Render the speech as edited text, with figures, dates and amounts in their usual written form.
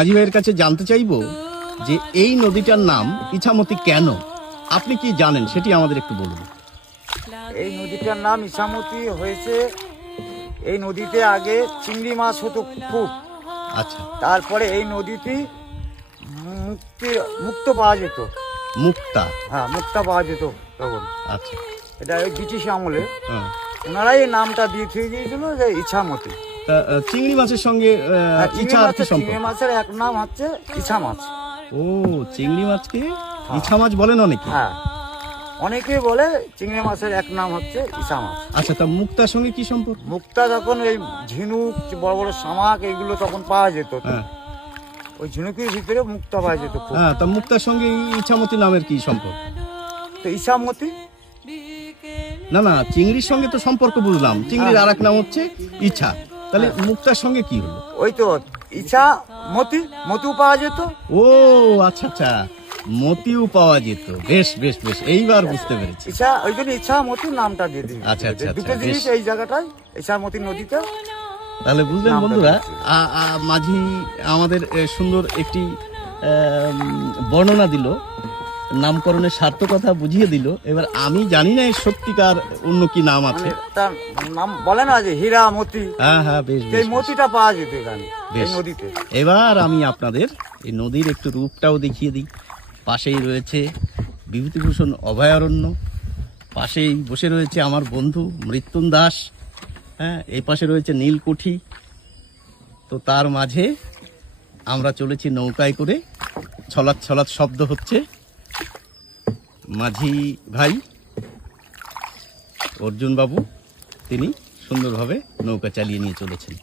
মাঝি ভাইয়ের কাছে জানতে চাইবো যে এই নদীটার নাম ইছামতি কেন, আপনি কি জানেন সেটি আমাদের একটু বলুন। এই নদীটার নাম ইছামতি হয়েছে, এই নদীতে আগে চিংড়ি মাছ হতো খুব। আচ্ছা, তারপরে এই নদীতে মুক্ত পাওয়া যেত। মুক্তা। হ্যাঁ, মুক্তা পাওয়া যেত তখন। আচ্ছা, এটা ওই ব্রিটিশ আমলে হ্যাঁ। ওনারাই এই নামটা দিয়ে থুয়ে গিয়েছিল যে ইছামতি। তা, চিংড়ি মাছের সঙ্গে ইছা আর কি সম্পর্ক? চিংড়ি মাছের এক নাম হচ্ছে ইছা মাছ। ও, চিংড়ি মাছকে ইছা মাছ বলেন অনেকে। হ্যাঁ, অনেকেই বলে চিংড়ি মাছের এক নাম হচ্ছে ইছা মাছ। আচ্ছা, তা মুক্তার সঙ্গে কি সম্পর্ক? মুক্তা যখন এই ঝিনুক, বড় বড় শামাক এইগুলো তখন পাওয়া যেত, হ্যাঁ, ওই ঝিনুকের ভিতরে মুক্তা পাওয়া যেত খুব। হ্যাঁ, তা মুক্তার সঙ্গে ইছামতি নামের কি সম্পর্ক? তো ইছামতি না না, চিংড়ির সঙ্গে তো সম্পর্ক বুঝলাম, চিংড়ির আর এক নাম হচ্ছে ইছা, তাহলে মুক্তার সঙ্গে কি হলো? ওই তো ইছা মতিও পাওয়া যেত। ও আচ্ছা আচ্ছা, মতিও পাওয়া যেত। বেশ বেশ বেশ, এইবার বুঝতে পেরেছি। ইছা, ওই জন্য ইছা মতির নামটা দিয়ে দিয়েছে। আচ্ছা, আচ্ছা, দুটো আচ্ছা, জিনিস বেশ। এই জায়গাটায় ইছামতি নদীতে। তাহলে বুঝলেন নামটা বন্ধুরা, দিয়েছে। মাঝি আমাদের সুন্দর একটি বর্ণনা দিল, নামকরণের সার্থকতা বুঝিয়ে দিল। এবার আমি জানি না এর সত্যিকার অন্য কি নাম আছে। মানে তার নাম বলে না যে হীরা মতি, হ্যাঁ হ্যাঁ, বেশ এই বেশ বেশ। মতিটা পাওয়া যেত এখানে এই বেশ। নদীতে। এবার আমি আপনাদের এই নদীর একটু রূপটাও দেখিয়ে দিই। পাশেই রয়েছে বিভূতিভূষণ অভয়ারণ্য, পাশেই বসে রয়েছে আমার বন্ধু মৃত্যুন দাস, হ্যাঁ, এই পাশে রয়েছে নীলকুঠি। তো তার মাঝে আমরা চলেছি নৌকায় করে, ছলাৎ ছলাৎ শব্দ হচ্ছে। মাঝি ভাই অর্জুন বাবু তিনি সুন্দরভাবে নৌকা চালিয়ে নিয়ে চলেছেন।